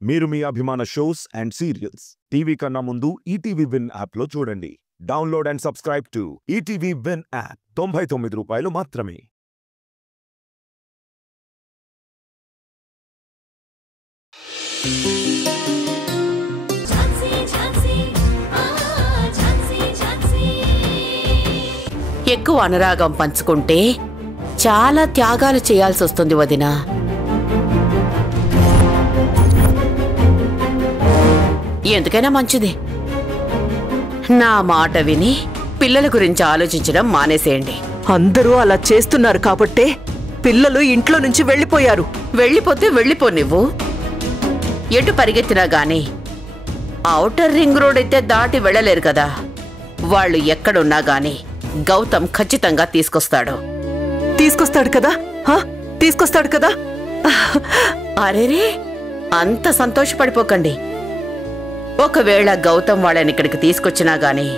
మీరు మీ అభిమాన shows and serials TV కన్నా ముందు ఈటీవీ విన్ యాప్లో చూడండి. Download and subscribe to ETV win app. 99 రూపాయలు మాత్రమే. ఎక్కువ అనురాగం పంచుకుంటే చాలా త్యాగాలు చేయాల్సి వస్తుంది వదినా. ఎందుకైనా మంచిది. నా మాట విని పిల్లల గురించి ఆలోచించడం మానేసేయండి. అందరూ అలా చేస్తున్నారు కాబట్టే పిల్లలు ఇంట్లో నుంచి వెళ్ళిపోయారు. వెళ్ళిపోతే వెళ్ళిపో. నువ్వు ఎటు పరిగెత్తినా గాని ఔటర్ రింగ్ రోడ్ అయితే దాటి వెళ్ళలేరు కదా. వాళ్ళు ఎక్కడున్నా గాని గౌతమ్ ఖచ్చితంగా తీసుకొస్తాడు కదా. తీసుకొస్తాడు కదా. అరేరే, అంత సంతోషపడిపోకండి. ఒకవేళ గౌతమ్ వాళ్ళని ఇక్కడికి తీసుకొచ్చినా గాని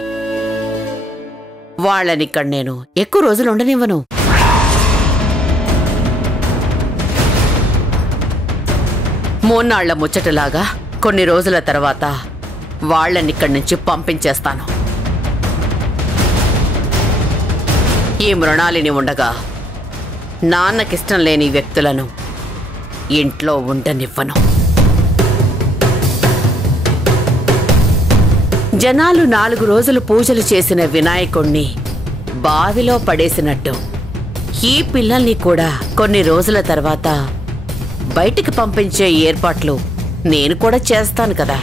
వాళ్ళనిక్కడ నేను ఎక్కువ రోజులు ఉండనివ్వను. మూన్నాళ్ల ముచ్చటలాగా కొన్ని రోజుల తర్వాత వాళ్ళనిక్కడి నుంచి పంపించేస్తాను. ఈ మృణాలిని ఉండగా నాన్నకిష్టం లేని వ్యక్తులను ఇంట్లో ఉండనివ్వను. జనాలు 4 రోజులు పూజలు చేసిన వినాయకుణ్ణి బావిలో పడేసినట్టు ఈ పిల్లల్ని కూడా కొన్ని రోజుల తర్వాత బయటికి పంపించే ఏర్పాట్లు నేను కూడా చేస్తాను కదా.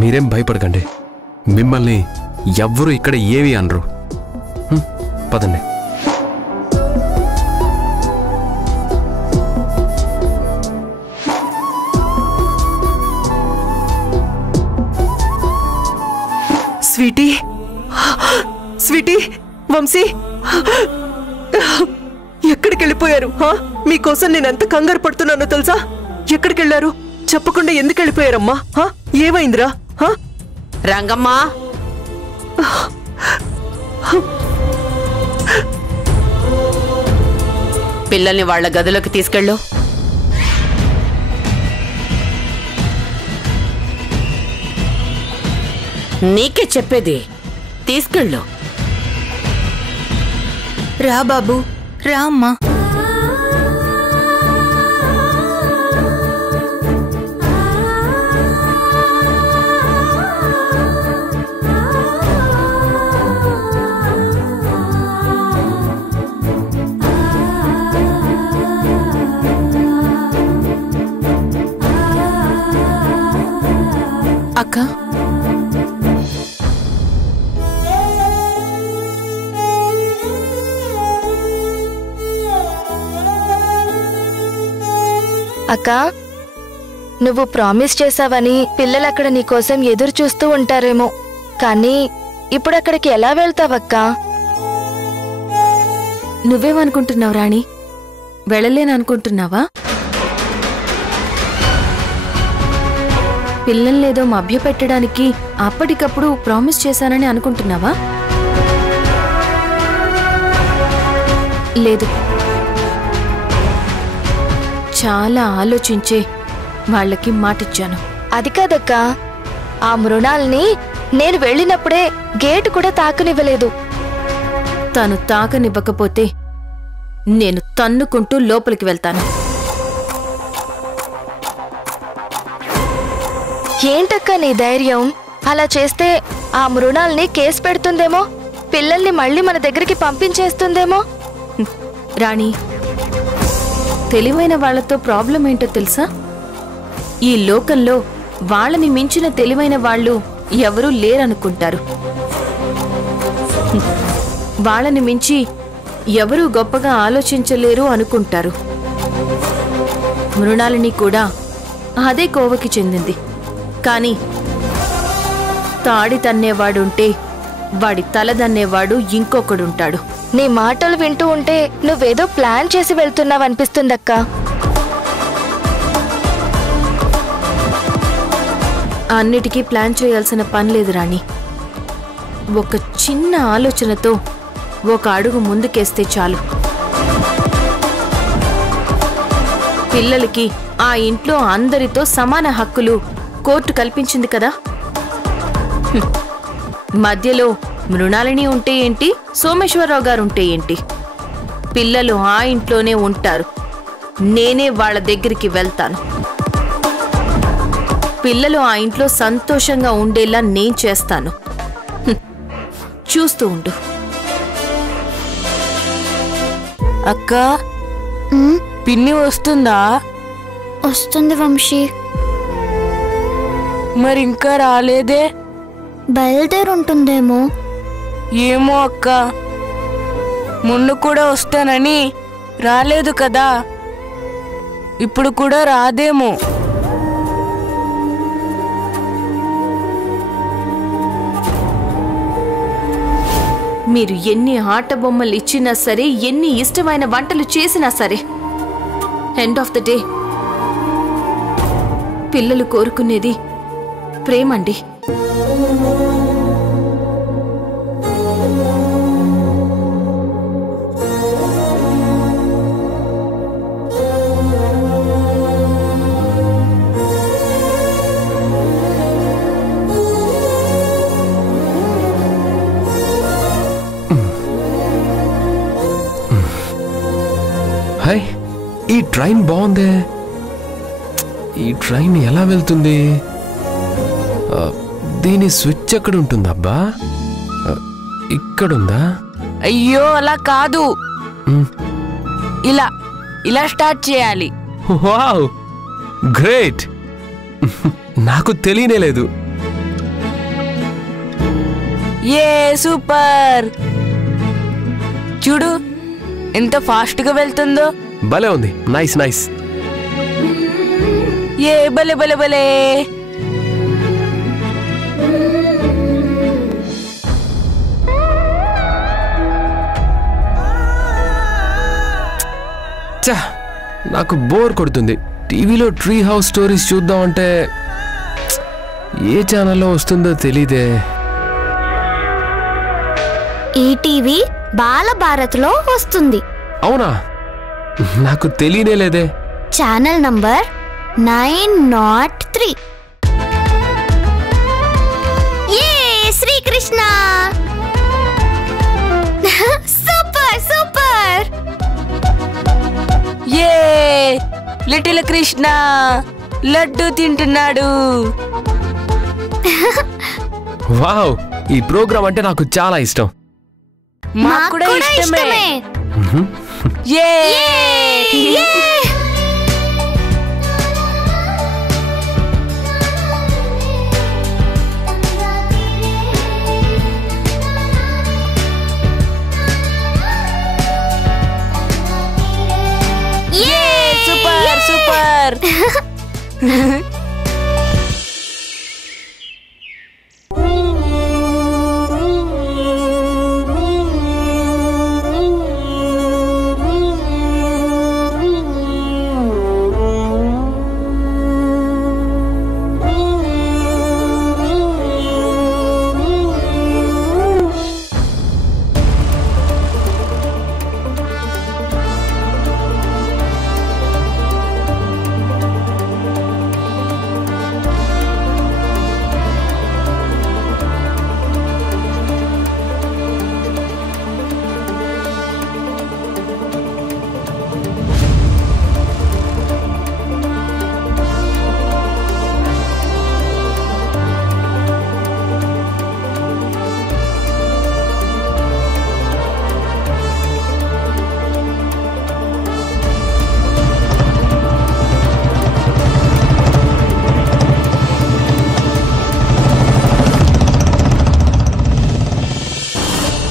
మీరేం భయపడకండి. మిమ్మల్ని ఎవ్వరూ ఇక్కడ ఏమీ అనరు. పదండి. స్వీటీ, స్వీటీ, వంశీ ఎక్కడికి వెళ్ళిపోయారు? మీకోసం నేను ఎంత కంగారు పడుతున్నానో తెలుసా? ఎక్కడికి వెళ్ళారు? చెప్పకుండా ఎందుకు వెళ్ళిపోయారమ్మా? ఏమైందిరా? రంగమ్మా, పిల్లల్ని వాళ్ళ గదిలోకి తీసుకెళ్ళు. నీకే చెప్పేది, తీసుకెళ్ళు. రా బాబు, రా అమ్మా. అక్క, అక్క, నువ్వు ప్రామిస్ చేసావని పిల్లలక్కడ నీకోసం ఎదురు చూస్తూ ఉంటారేమో. కానీ ఇప్పుడు అక్కడికి ఎలా వెళ్తావక్క? నువ్వేమనుకుంటున్నావు రాణి? వెళ్ళలేననుకుంటున్నావా? పిల్లల్నేదో మభ్యపెట్టడానికి అప్పటికప్పుడు ప్రామిస్ చేశానని అనుకుంటున్నావా? లేదు, చాలా ఆలోచించే వాళ్ళకి మాటిచ్చాను. అది కాదక్క, ఆ మృణాల్ని నేను వెళ్ళినప్పుడే గేటు కూడా తాకనివ్వలేదు. తను తాకనివ్వకపోతే నేను తన్నుకుంటూ లోపలికి వెళ్తాను. ఏంటక్క నీ ధైర్యం? అలా చేస్తే ఆ మృణాల్ని కేసు పెడుతుందేమో, పిల్లల్ని మళ్ళీ మన దగ్గరికి పంపించేస్తుందేమో. రాణి, తెలివైన వాళ్లతో ప్రాబ్లం ఏంటో తెలుసా? ఈ లోకంలో వాళ్ళని మించిన తెలివైన వాళ్ళు ఎవరూ లేరనుకుంటారు. వాళ్ళని మించి ఎవరూ గొప్పగా ఆలోచించలేరు అనుకుంటారు. మృణాలిని కూడా అదే కోవకి చెందింది. కానీ తాడి తన్నేవాడుంటే వాడి తల దన్నేవాడు ఇంకొకడుంటాడు. నీ మాటలు వింటూ ఉంటే నువ్వేదో ప్లాన్ చేసి వెళ్తున్నావనిపిస్తుందక్కా. అన్నిటికీ ప్లాన్ చేయాల్సిన పని లేదు రాణి. ఒక చిన్న ఆలోచనతో ఒక అడుగు ముందుకేస్తే చాలు. పిల్లలకి ఆ ఇంట్లో అందరితో సమాన హక్కులు కోర్టు కల్పించింది కదా. మధ్యలో మృణాలిని ఉంటే ఏంటి, సోమేశ్వరరావు గారు ఉంటే ఏంటి? పిల్లలు ఆ ఇంట్లోనే ఉంటారు. నేనే వాళ్ళ దగ్గరికి వెళ్తాను. పిల్లలు ఆ ఇంట్లో సంతోషంగా ఉండేలా నేను చేస్తాను. చూస్తూ ఉండు. అక్క, పిన్ని వస్తుందా? వస్తుంది వంశీ. మరి ఇంకా రాలేదే? బయలుదేరుంటుందేమో. ఏమో అక్క, ముందు కూడా వస్తానని రాలేదు కదా, ఇప్పుడు కూడా రాదేమో. మీరు ఎన్ని ఆట బొమ్మలు ఇచ్చినా సరే, ఎన్ని ఇష్టమైన వంటలు చేసినా సరే, ఎండ్ ఆఫ్ ద డే పిల్లలు కోరుకునేది ప్రేమండి. హాయ్, ఈ ట్రైన్ బాగుందే. ఈ ట్రైన్ ఎలా వెళ్తుంది? దీని స్విచ్ ఎక్కడ ఉంటుందబ్బా? ఇక్కడుందా? అయ్యో అలా కాదు, ఇలా ఇలా స్టార్ట్ చేయాలి. Wow, great. నాకు తెలియనేలేదు. ఏ సూపర్! చూడు ఎంత ఫాస్ట్ గా వెళ్తుందో. భలే ఉంది. Nice nice. ఏ భలే భలే భలే. చా, నాకు బోర్ కొడుతుంది. టీవీలో ట్రీ హౌస్ స్టోరీస్ చూద్దామంటే ఏ ఛానల్లో వస్తుందో తెలీదే. ఈటీవీ బాలభారత్లో వస్తుంది. అవునా? నాకు తెలియనేలేదే. Channel number 903. ఏ Srikrishna! Super super! A little Krishna లడ్డు తింటున్నాడు. వావ్, ఈ ప్రోగ్రామ్ అంటే నాకు చాలా ఇష్టం. మాకు కూడా ఇష్టమే. ఏ సూపర్ సూపర్.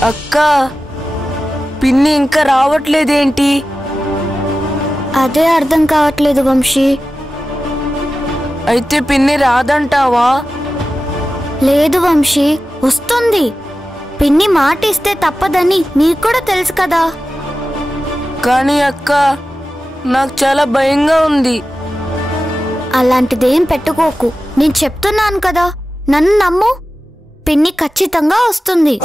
అక్క పిన్ని ఇంకా రావట్లేదేంటి? అదే అర్థం కావట్లేదు వంశీ. అయితే పిన్ని రాదంటావా? లేదు వంశీ, వస్తుంది. పిన్ని మాట ఇస్తే తప్పదని నీకు కూడా తెలుసు కదా. కానీ అక్క నాకు చాలా భయంగా ఉంది. అలాంటిదేం పెట్టుకోకు, నేను చెప్తున్నాను కదా, నన్ను నమ్ము. పిన్ని ఖచ్చితంగా వస్తుంది.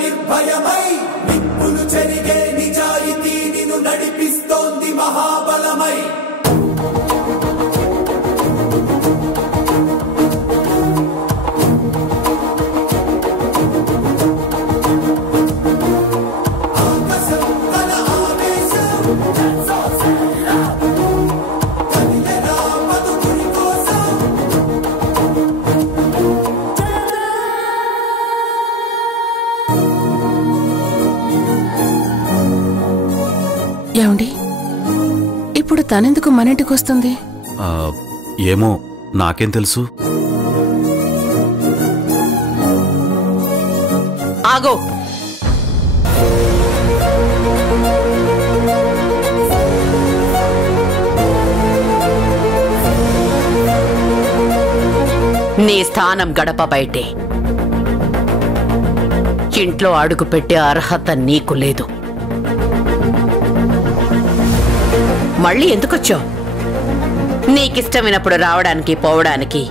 నిర్భయమై నిప్పులు చెరిగే నిజాయితీ నిన్ను నడిపిస్తోంది మహాబలమై. ఆకాశం తన ఆవేశం కదిలేరా మధుగురి కోసం. ఏమండి, ఇప్పుడు తనెందుకు మన ఇంటికి వస్తుంది? ఏమో, నాకేం తెలుసు. ఆగో, నీ స్థానం గడప బయటే. ఇంట్లో అడుగు పెట్టే అర్హత నీకు లేదు. మళ్ళీ ఎందుకొచ్చావు? నీకిష్టమైనప్పుడు రావడానికి పోవడానికి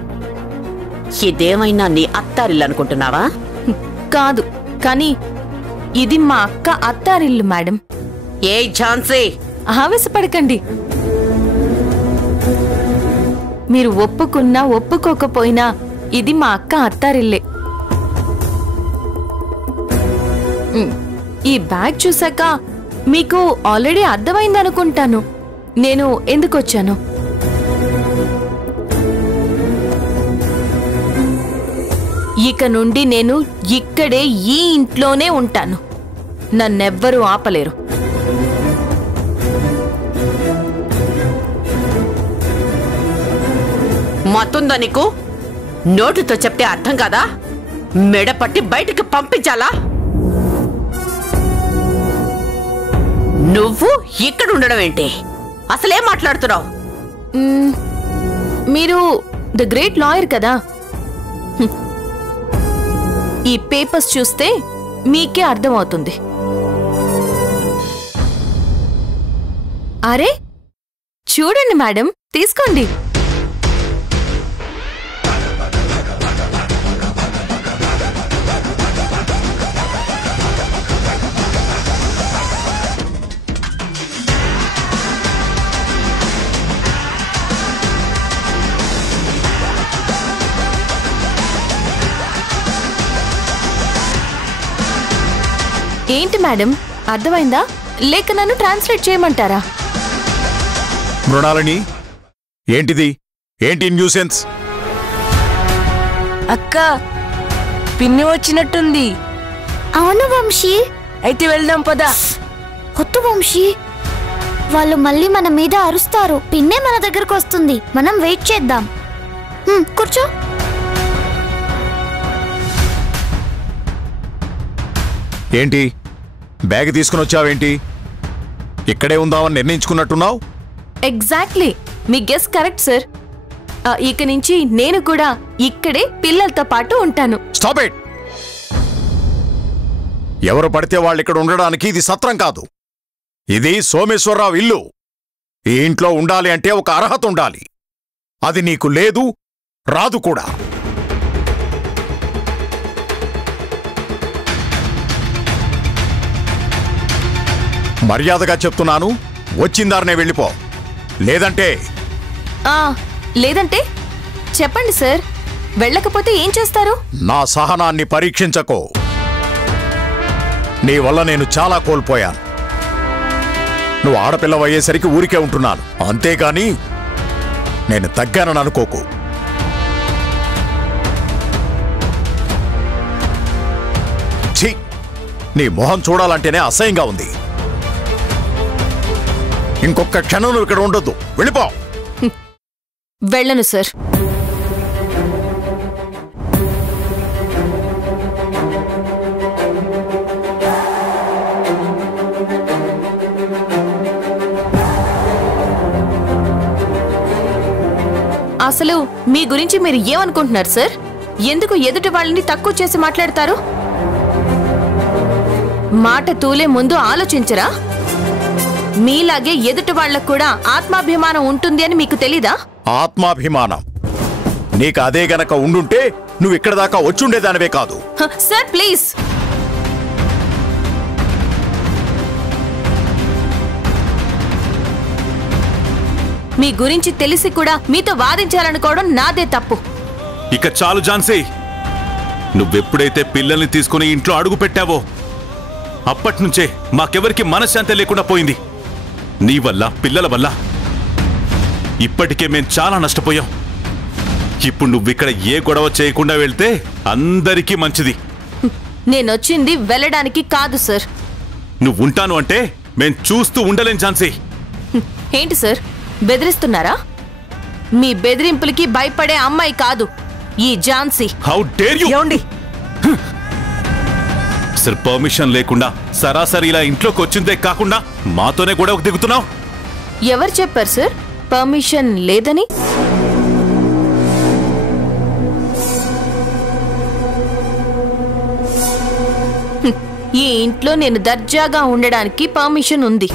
ఇదేమైనా నీ అత్తారిల్లు అనుకుంటున్నావా? కాదు, కానీ ఇది మా అక్క అత్తారిల్లు మేడం. ఏ ఝాన్సీ, ఆవేశపడకండి. మీరు ఒప్పుకున్నా ఒప్పుకోకపోయినా ఇది మా అక్క అత్తారిల్లే. ఈ బ్యాగ్ చూసాక మీకు ఆల్రెడీ అర్థమైందనుకుంటాను నేను ఎందుకు వచ్చాను. ఇక నుండి నేను ఇక్కడే ఈ ఇంట్లోనే ఉంటాను. నన్నెవ్వరూ ఆపలేరు. మతుందా నీకు? నోటితో చెప్తే అర్థం కాదా? మెడపట్టి బయటికి పంపించాలా? నువ్వు ఇక్కడ ఉండడం ఏంటి? అసలేం మాట్లాడుతున్నావు? మీరు ద గ్రేట్ లాయర్ కదా. ఈ పేపర్స్ చూస్తే మీకే అర్థమవుతుంది. అరే చూడండి మేడం, తీసుకోండి. ఏంటి మేడం, అర్థమైందా? లేక నన్ను ట్రాన్స్లేట్ చేయమంటారా? మృణాలిని, ఏంటిది? ఏంటి న్యూసెన్స్? అక్క పిన్ని వచ్చినట్టుంది. అవును వంశీ. అయితే వెళ్దాం పదా. వద్దు వంశీ, వాళ్ళు మళ్ళీ మన మీద అరుస్తారు. పిన్నే మన దగ్గరకు వస్తుంది. మనం వెయిట్ చేద్దాం. కూర్చో. ఏంటి బ్యాగ్ తీసుకుని వచ్చావేంటి? ఇక్కడే ఉందామని నిర్ణయించుకున్నట్టున్నావు. ఎగ్జాక్ట్లీ, మీ గెస్ కరెక్ట్ సార్. ఇక నుంచి నేను కూడా ఇక్కడే పిల్లలతో పాటు ఉంటాను. Stop it. ఎవరు పడితే వాళ్ళు ఇక్కడ ఉండడానికి ఇది సత్రం కాదు. ఇది సోమేశ్వరరావు ఇల్లు. ఈ ఇంట్లో ఉండాలి అంటే ఒక అర్హత ఉండాలి. అది నీకు లేదు, రాదు కూడా. మర్యాదగా చెప్తున్నాను, వచ్చిందారనే వెళ్ళిపో. లేదంటే లేదంటే చెప్పండి సార్. వెళ్ళకపోతే ఏం చేస్తారు? నా సహనాన్ని పరీక్షించకో. నీ వల్ల నేను చాలా కోల్పోయాను. నువ్వు ఆడపిల్లవయ్యేసరికి ఊరికే ఉంటున్నాను, అంతేగాని నేను తగ్గానని అనుకోకు. ఛీ, నీ మొహం చూడాలంటేనే అసహ్యంగా ఉంది. ఇంకొక క్షణం నువ్వు ఇక్కడ ఉండొద్దు, వెళ్ళిపో. వెళ్ళను సార్. అసలు మీ గురించి మీరు ఏమనుకుంటున్నారు సార్? ఎందుకు ఎదుటి వాళ్ళని తక్కువ చేసి మాట్లాడతారు? మాట తూలే ముందు ఆలోచించరా? మీలాగే ఎదుటి వాళ్లకు కూడా ఆత్మాభిమానం ఉంటుంది అని మీకు తెలీదా? ఆత్మాభిమానం నీకు అదే గనక ఉండుంటే నువ్వు ఇక్కడ దాకా వచ్చుండేదానివే కాదు. Sir please. మీ గురించి తెలిసి కూడా మీతో వాదించాలనుకోవడం నాదే తప్పు. ఇక చాలు ఝాన్సీ. నువ్వెప్పుడైతే పిల్లల్ని తీసుకుని ఇంట్లో అడుగు పెట్టావో అప్పట్నుంచే మాకెవరికి మనశ్శాంతి లేకుండా పోయింది. నీ వల్ల, పిల్లల వల్ల. ఇప్పటికే మేం చాలా నష్టపోయాం. ఇప్పుడు నువ్విక్కడ ఏ గొడవ చేయకుండా వెళ్తే అందరికీ మంచిది. నేనొచ్చింది వెళ్ళడానికి కాదు సార్. నువ్వుంటాను అంటే మేం చూస్తూ ఉండలేం ఝాన్సీ. ఏంటి సార్, బెదిరిస్తున్నారా? మీ బెదిరింపులకి భయపడే అమ్మాయి కాదు ఈ ఝాన్సీ. How dare you! ఏమండి? సార్, పర్మిషన్ లేకుండా సరాసరి ఇలా ఇంట్లోకి వచ్చిందే కాకుండా మాతోనే గొడవకు దిగుతున్నావు. ఎవరు చెప్పారు సార్ పర్మిషన్ లేదని? ఈ ఇంట్లో నేను దర్జాగా ఉండడానికి పర్మిషన్ ఉంది.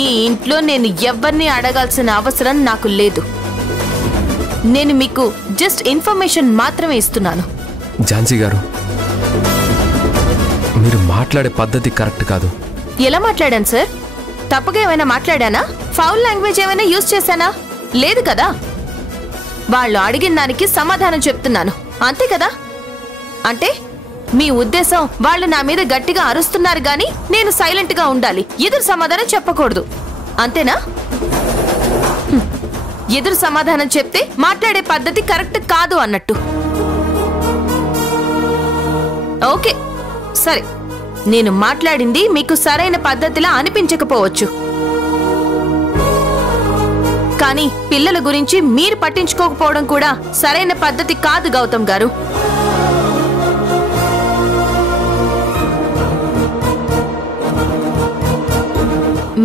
ఈ ఇంట్లో నేను ఎవరిని అడగాల్సిన అవసరం నాకు లేదు. నేను మీకు జస్ట్ ఇన్ఫర్మేషన్ మాత్రమే ఇస్తున్నాను. ఝాన్సీ గారు, మీరు మాట్లాడే పద్ధతి కరెక్ట్ కాదు. ఎలా మాట్లాడాను సార్? తప్పుగా ఏమైనా మాట్లాడానా? ఫౌల్ లాంగ్వేజ్ ఏమైనా యూజ్ చేశానా? లేదు కదా. వాళ్ళు అడిగిన దానికి సమాధానం చెప్తున్నాను, అంతే కదా. అంటే మీ ఉద్దేశం వాళ్ళు నా మీద గట్టిగా అరుస్తున్నారు గాని నేను సైలెంట్ గా ఉండాలి, ఎదురు సమాధానం చెప్పకూడదు, అంతేనా? ఎదురు సమాధానం చెప్తే మాట్లాడే పద్ధతి కరెక్ట్ కాదు అన్నట్టు. ఓకే సరే, నేను మాట్లాడింది మీకు సరైన పద్ధతిలా అనిపించకపోవచ్చు, కానీ పిల్లల గురించి మీరు పట్టించుకోకపోవడం కూడా సరైన పద్ధతి కాదు గౌతమ్ గారు.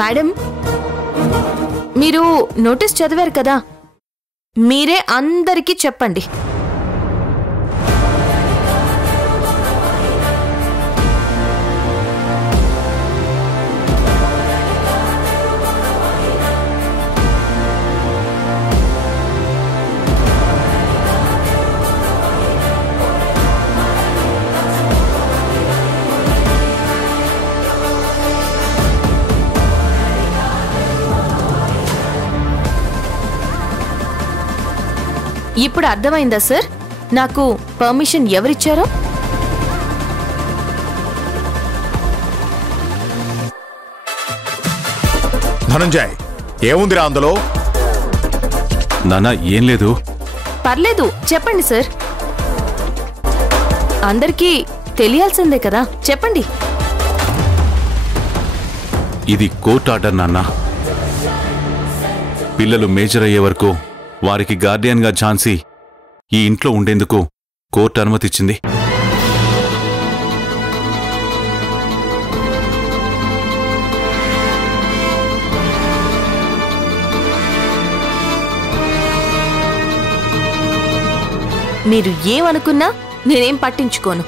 మేడం, మీరు నోటీస్ చదివారు కదా, మీరే అందరికీ చెప్పండి. ఇప్పుడు అర్థమైందా సార్ నాకు పర్మిషన్ ఎవరిచ్చారో? ధనంజయ్, ఏముందిరా అందులో? నానా, ఏం లేదు. పర్లేదు, చెప్పండి సార్. అందరికీ తెలియాల్సిందే కదా, చెప్పండి. ఇది కోర్టు ఆర్డర్ నాన్న. పిల్లలు మేజర్ అయ్యే వరకు వారికి గార్డియన్ గా ఝాన్సీ ఈ ఇంట్లో ఉండేందుకు కోర్టు అనుమతిచ్చింది. మీరు ఏమనుకున్నా నేనేం పట్టించుకోను.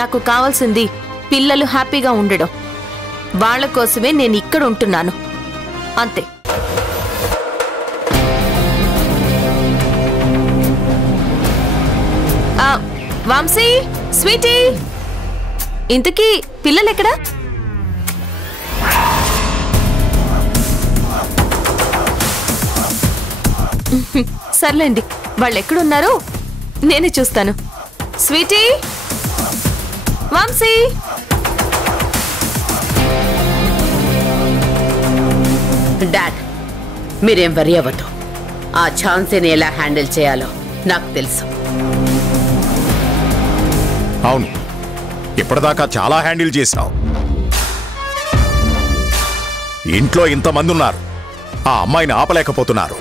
నాకు కావాల్సింది పిల్లలు హ్యాపీగా ఉండడం. వాళ్ళ కోసమే నేను ఇక్కడ ఉంటున్నాను, అంతే. వంశీ, స్వీటీ, ఇంతకీ పిల్లలెక్కడా? సర్లేండి, వాళ్ళు ఎక్కడున్నారో నేనే చూస్తాను. స్వీటీ, వంశీ, డాడ్, మీరేం వరి అవ్వద్దు. ఆ ఛాన్సీని ఎలా హ్యాండిల్ చేయాలో నాకు తెలుసు. అవును, ఇప్పటిదాకా చాలా హ్యాండిల్ చేశావు. ఇంట్లో ఇంతమంది ఉన్నారు, ఆ అమ్మాయిని ఆపలేకపోతున్నారు.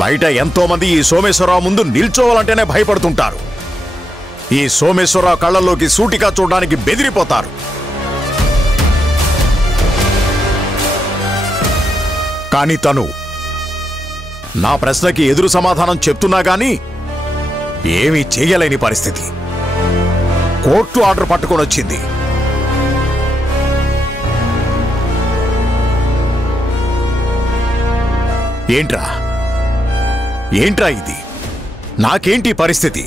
బయట ఎంతో మంది ఈ సోమేశ్వరరావు ముందు నిల్చోవాలంటేనే భయపడుతుంటారు. ఈ సోమేశ్వరరావు కళ్ళల్లోకి సూటిగా చూడడానికి బెదిరిపోతారు. కానీ తను నా ప్రశ్నకి ఎదురు సమాధానం చెప్తున్నా గాని ఏమీ చెయ్యలేని పరిస్థితి. కోర్టు ఆర్డర్ పట్టుకొని వచ్చింది. ఏంట్రా ఇది? నాకేంటి పరిస్థితి?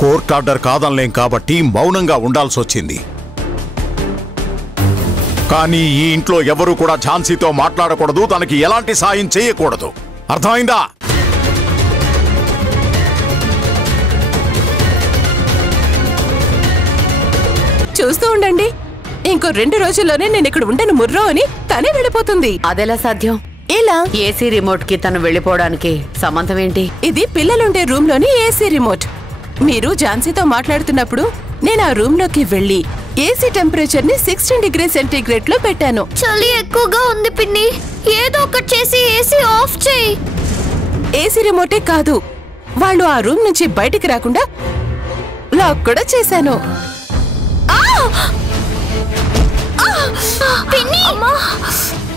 కోర్టు ఆర్డర్ కాదనలేం కాబట్టి మౌనంగా ఉండాల్సొచ్చింది. కానీ ఈ ఇంట్లో ఎవరూ కూడా ఝాన్సీతో మాట్లాడకూడదు, తనకి ఎలాంటి సాయం చేయకూడదు. అర్థమైందా? చూస్తూ ఉండండి, ఇంకో 2 రోజుల్లోనే నేను ఇక్కడ ఉండను ముర్రో అని తనే వెళ్ళిపోతుంది. అదెలా సాధ్యం? ఇలా ఏసీ రిమోట్ కి తను వెళ్ళిపోవడానికి సంబంధం ఏంటి? ఇది పిల్లలుండే రూమ్ లోని ఏసీ రిమోట్. మీరు ఝాన్సీతో మాట్లాడుతున్నప్పుడు నేను ఆ రూమ్ లోకి వెళ్ళి ఏసీ టెంపరేచర్ ని 16 డిగ్రీ సెంటీగ్రేడ్ లో పెట్టాను. చలి ఎక్కువగా ఉంది పిన్ని, ఏదో ఒకటి చేసి ఏసీ ఆఫ్ చేయి. ఏసీ రిమోటే కాదు, వాళ్ళు ఆ రూమ్ నుంచి బయటికి రాకుండా లాక్ కూడా చేశాను. పిన్ని,